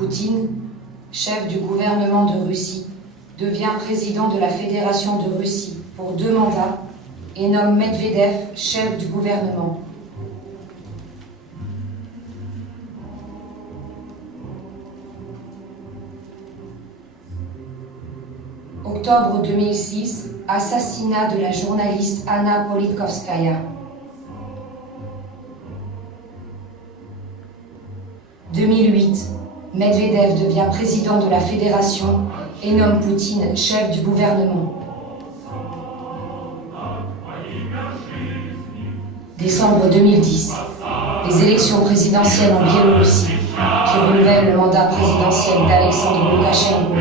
Poutine, chef du gouvernement de Russie, devient président de la Fédération de Russie pour 2 mandats et nomme Medvedev chef du gouvernement. Octobre 2006, assassinat de la journaliste Anna Politkovskaya. 2008, Medvedev devient président de la Fédération et nomme Poutine chef du gouvernement. Décembre 2010, les élections présidentielles en Biélorussie, qui renouvellent le mandat présidentiel d'Alexandre Loukachenko,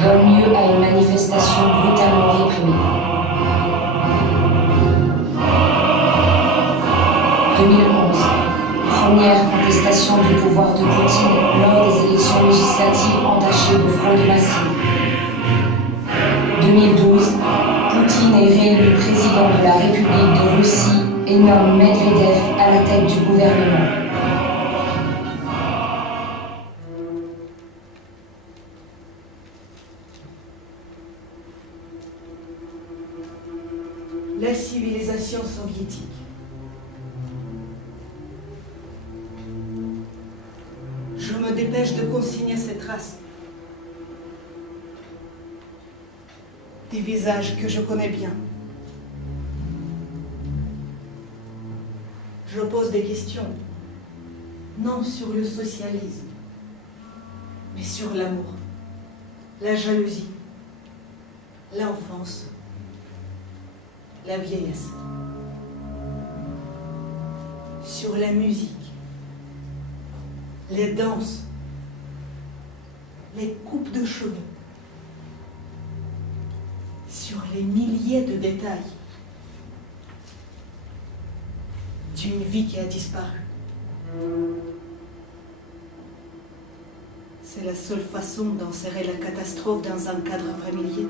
donnent lieu à une manifestation brutalement réprimée. 2011, première contestation du pouvoir de Poutine lors des élections législatives entachées de fraude massive. 2012, Poutine est réélu président de la République de Russie et nomme Medvedev à la tête du gouvernement. La civilisation soviétique. Je me dépêche de consigner ces traces. Des visages que je connais bien. Je pose des questions, non sur le socialisme, mais sur l'amour, la jalousie, l'enfance, la vieillesse, sur la musique, les danses, les coupes de cheveux, sur les milliers de détails d'une vie qui a disparu. C'est la seule façon d'insérer la catastrophe dans un cadre familier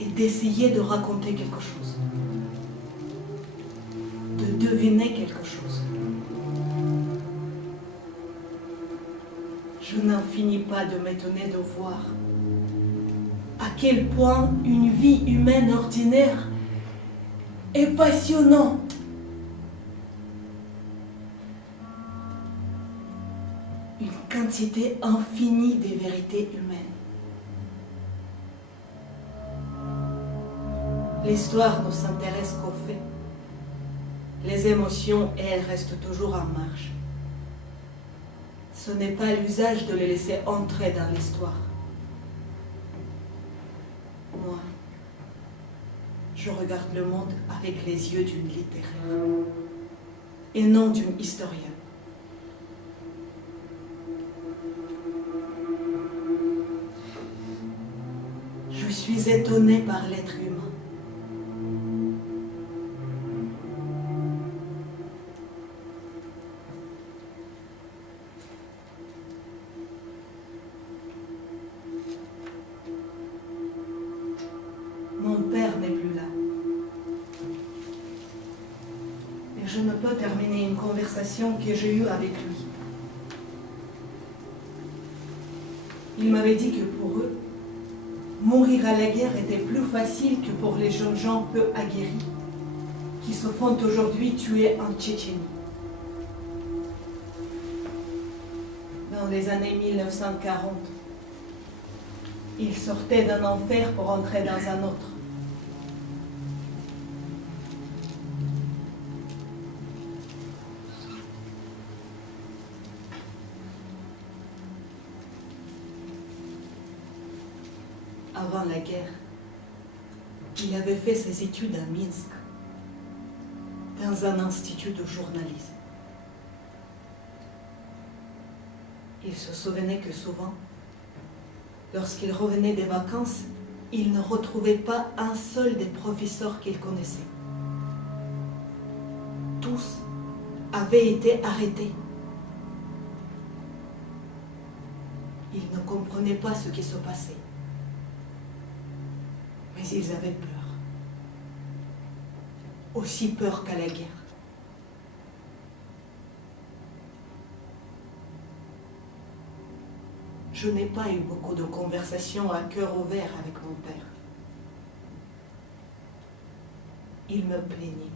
et d'essayer de raconter quelque chose, de deviner quelque chose. Je n'en finis pas de m'étonner de voir à quel point une vie humaine ordinaire est passionnante. Une quantité infinie des vérités humaines. L'histoire ne s'intéresse qu'aux faits. Les émotions, elles, restent toujours en marche. Ce n'est pas l'usage de les laisser entrer dans l'histoire. Moi, je regarde le monde avec les yeux d'une littéraire et non d'une historienne. Je suis étonnée par l'être humain. Mon père n'est plus là. Et je ne peux terminer une conversation que j'ai eue avec lui. Il m'avait dit que pour eux, mourir à la guerre était plus facile que pour les jeunes gens peu aguerris qui se font aujourd'hui tuer en Tchétchénie. Dans les années 1940, ils sortaient d'un enfer pour entrer dans un autre. Avant la guerre, il avait fait ses études à Minsk, dans un institut de journalisme. Il se souvenait que souvent, lorsqu'il revenait des vacances, il ne retrouvait pas un seul des professeurs qu'il connaissait. Tous avaient été arrêtés. Il ne comprenait pas ce qui se passait. Mais ils avaient peur. Aussi peur qu'à la guerre. Je n'ai pas eu beaucoup de conversations à cœur ouvert avec mon père. Il me plaignait.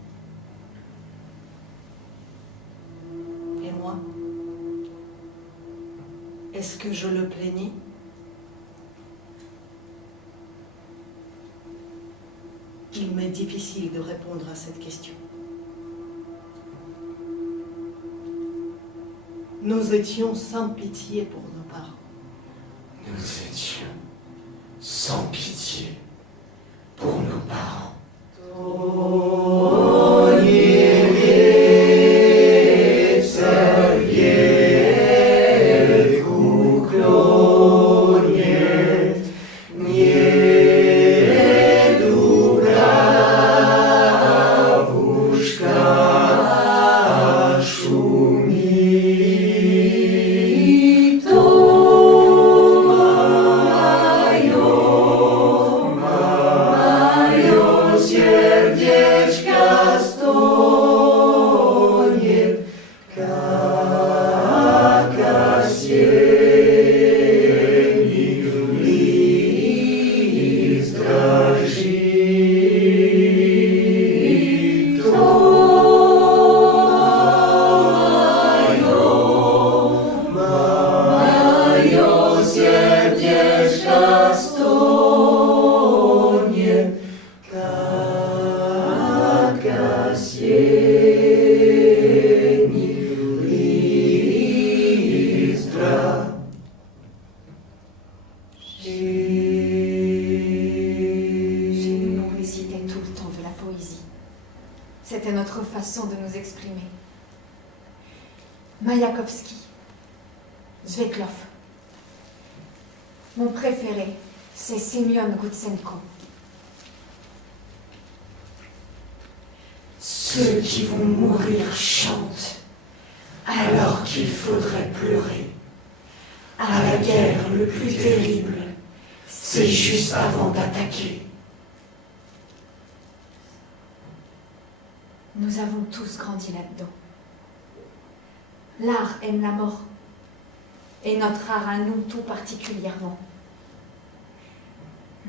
Et moi, est-ce que je le plaignais? Il m'est difficile de répondre à cette question. Nous étions sans pitié pour nos parents. Nous étions sans pitié pour nos parents. C'était notre façon de nous exprimer. Mayakovsky, Svetlov. Mon préféré, c'est Semyon Goutsenko. Ceux qui vont mourir chantent, alors qu'il faudrait pleurer. À la guerre, le plus terrible, c'est juste avant d'attaquer. Nous avons tous grandi là-dedans. L'art aime la mort, et notre art à nous tout particulièrement.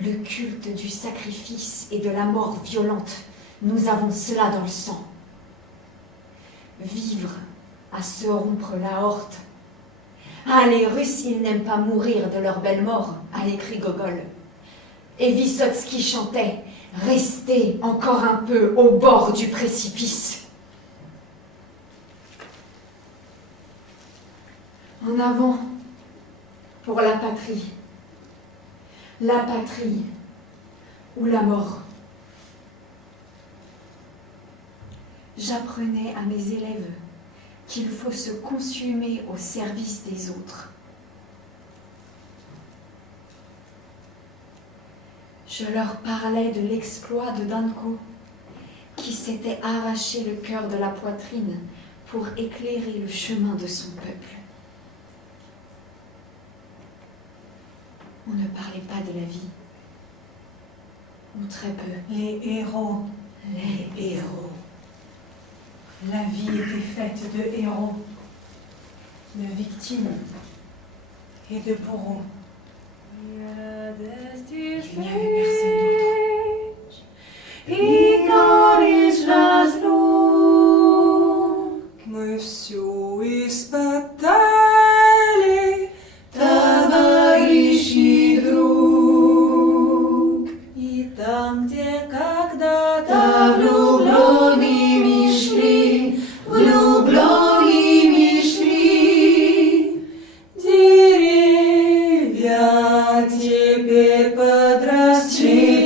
Le culte du sacrifice et de la mort violente, nous avons cela dans le sang. Vivre à se rompre la horte. Ah, les Russes, ils n'aiment pas mourir de leur belle mort, a écrit Gogol. Et Vysotsky chantait « Restez encore un peu au bord du précipice ». En avant pour la patrie ou la mort. J'apprenais à mes élèves qu'il faut se consumer au service des autres. Je leur parlais de l'exploit de Danko, qui s'était arraché le cœur de la poitrine pour éclairer le chemin de son peuple. On ne parlait pas de la vie, ou très peu. Les héros. Les héros. La vie était faite de héros, de victimes et de bourreaux. Il n'y avait personne d'autre. Мы все испытали, товарищи, друг. И там, где когда-то влюбленными шли, деревья теперь подросли.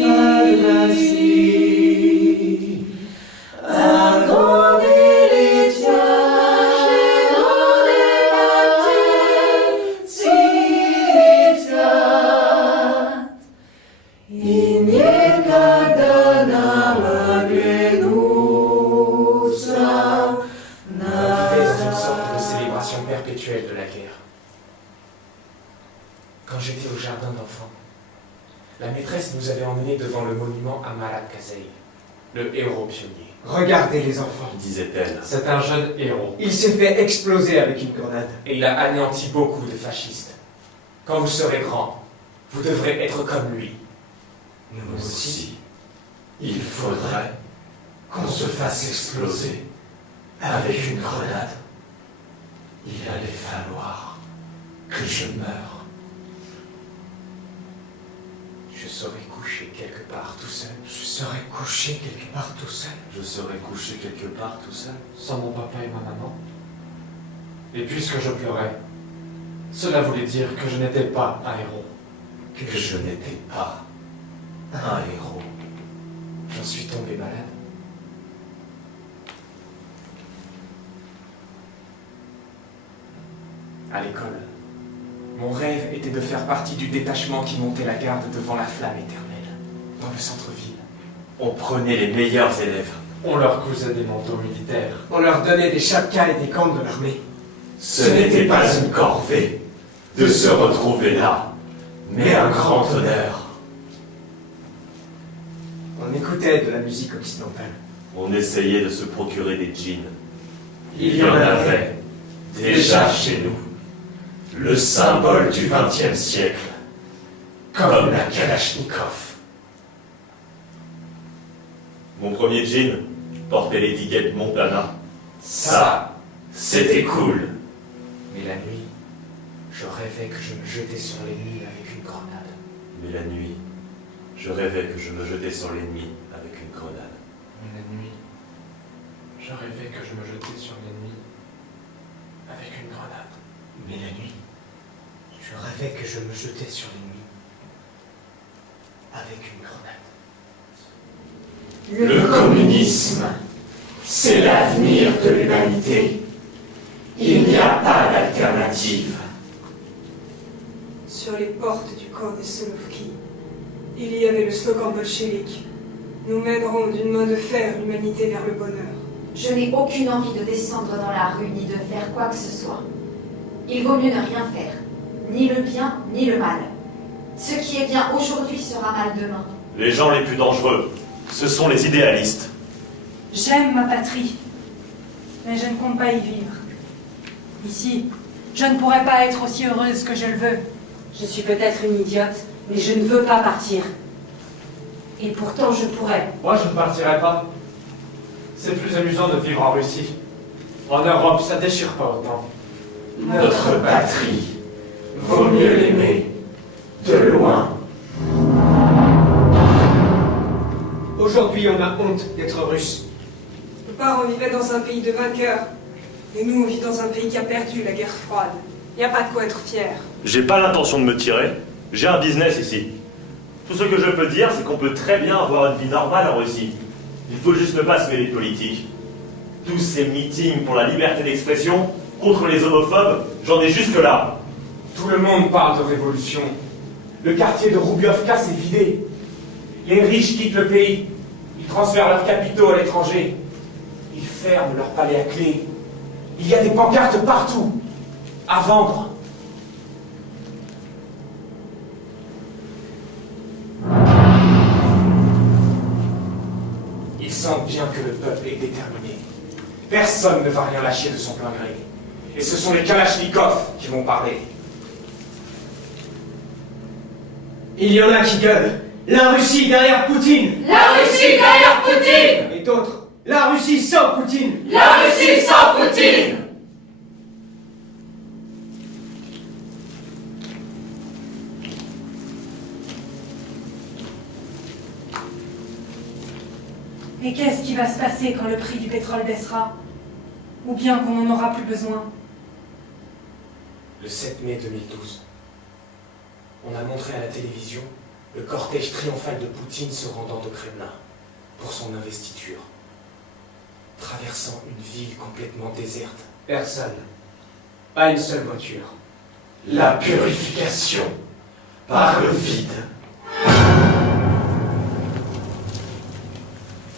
Perpétuelle de la guerre. Quand j'étais au jardin d'enfants, la maîtresse nous avait emmenés devant le monument à Marat Kazai, le héros pionnier. Regardez les enfants, Disait-elle. c'est un jeune héros. Il s'est fait exploser avec une grenade. Et il a anéanti beaucoup de fascistes. Quand vous serez grand, vous devrez être comme lui. Nous aussi, il faudrait qu'on se fasse exploser avec une grenade. Il allait falloir que je meure. Je serai couché quelque part tout seul. Je serai couché quelque part tout seul. Je serais couché quelque part tout seul. Sans mon papa et ma maman. Et puisque je pleurais, cela voulait dire que je n'étais pas un héros. Que je n'étais pas un héros. J'en suis tombé malade. À l'école, mon rêve était de faire partie du détachement qui montait la garde devant la flamme éternelle, dans le centre-ville. On prenait les meilleurs élèves. On leur cousait des manteaux militaires. On leur donnait des chapkas et des cornes de l'armée. Ce n'était pas une corvée de se retrouver là, mais un grand honneur. On écoutait de la musique occidentale. On essayait de se procurer des jeans. Il y en avait déjà chez nous. Le symbole du XXe siècle, comme la Kalachnikov. Mon premier jean portait l'étiquette Montana. Ça, c'était cool. Mais la nuit, je rêvais que je me jetais sur l'ennemi avec une grenade. Mais la nuit, je rêvais que je me jetais sur l'ennemi avec une grenade. Mais la nuit, je rêvais que je me jetais sur l'ennemi avec une grenade. Mais la nuit, je rêvais que je me jetais sur l'ennemi avec une grenade. Le communisme, c'est l'avenir de l'humanité. Il n'y a pas d'alternative. Sur les portes du camp des Solovki, il y avait le slogan bolchevique. Nous mènerons d'une main de fer l'humanité vers le bonheur. Je n'ai aucune envie de descendre dans la rue ni de faire quoi que ce soit. Il vaut mieux ne rien faire, ni le bien ni le mal. Ce qui est bien aujourd'hui sera mal demain. Les gens les plus dangereux, ce sont les idéalistes. J'aime ma patrie, mais je ne compte pas y vivre. Ici, je ne pourrais pas être aussi heureuse que je le veux. Je suis peut-être une idiote, mais je ne veux pas partir. Et pourtant, je pourrais. Moi, je ne partirai pas. C'est plus amusant de vivre en Russie. En Europe, ça déchire pas autant. Notre patrie, vaut mieux l'aimer de loin. Aujourd'hui, on a honte d'être russe. Nos parents vivaient dans un pays de vainqueurs. Et nous, on vit dans un pays qui a perdu la guerre froide. Il n'y a pas de quoi être fier. J'ai pas l'intention de me tirer. J'ai un business ici. Tout ce que je peux dire, c'est qu'on peut très bien avoir une vie normale en Russie. Il faut juste ne pas se mêler de politique. Tous ces meetings pour la liberté d'expression, contre les homophobes, j'en ai jusque là. Tout le monde parle de révolution. Le quartier de Roubiovka s'est vidé. Les riches quittent le pays. Ils transfèrent leurs capitaux à l'étranger. Ils ferment leurs palais à clé. Il y a des pancartes partout. À vendre. Ils sentent bien que le peuple est déterminé. Personne ne va rien lâcher de son plein gré. Et ce sont les Kalachnikov qui vont parler. Il y en a qui gueulent. La Russie derrière Poutine. La Russie derrière Poutine. Et d'autres. La Russie sans Poutine. La Russie sans Poutine. Et qu'est-ce qui va se passer quand le prix du pétrole baissera? Ou bien qu'on n'en aura plus besoin? Le 7 mai 2012, on a montré à la télévision le cortège triomphal de Poutine se rendant au Kremlin pour son investiture, traversant une ville complètement déserte. Personne, pas une seule voiture. La purification par le vide.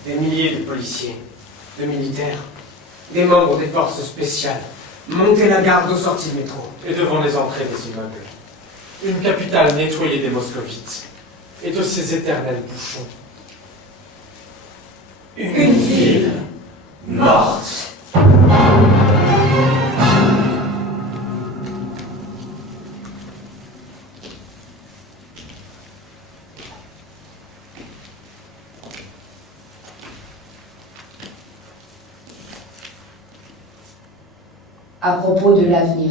Des milliers de policiers, de militaires, des membres des forces spéciales montaient la garde aux sorties de métro. Et devant les entrées des immeubles. Une capitale nettoyée des moscovites. Et de ces éternels bouchons. Une ville morte. à propos de l'avenir.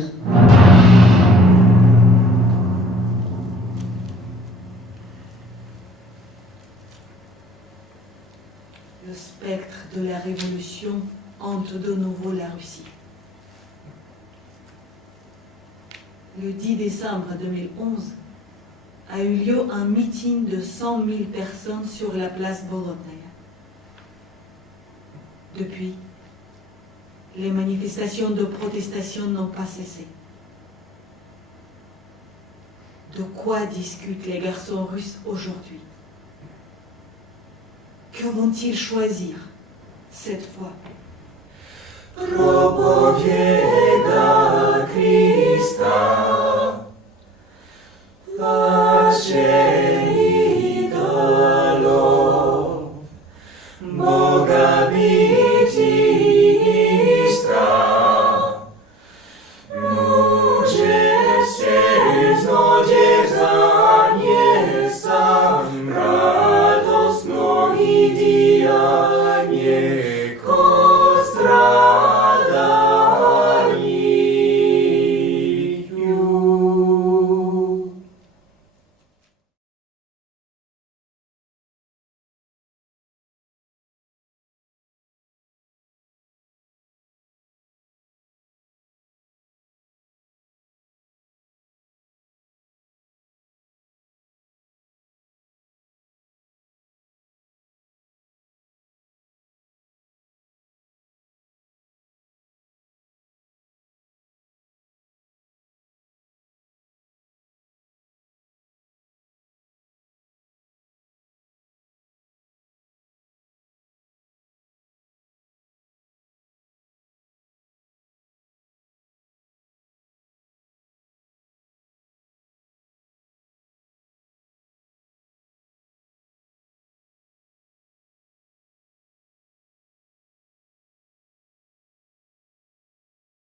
Le spectre de la révolution hante de nouveau la Russie. Le 10 décembre 2011 a eu lieu un meeting de 100 000 personnes sur la place Bolotnaya. Depuis, les manifestations de protestation n'ont pas cessé. De quoi discutent les garçons russes aujourd'hui? Que vont-ils choisir cette fois?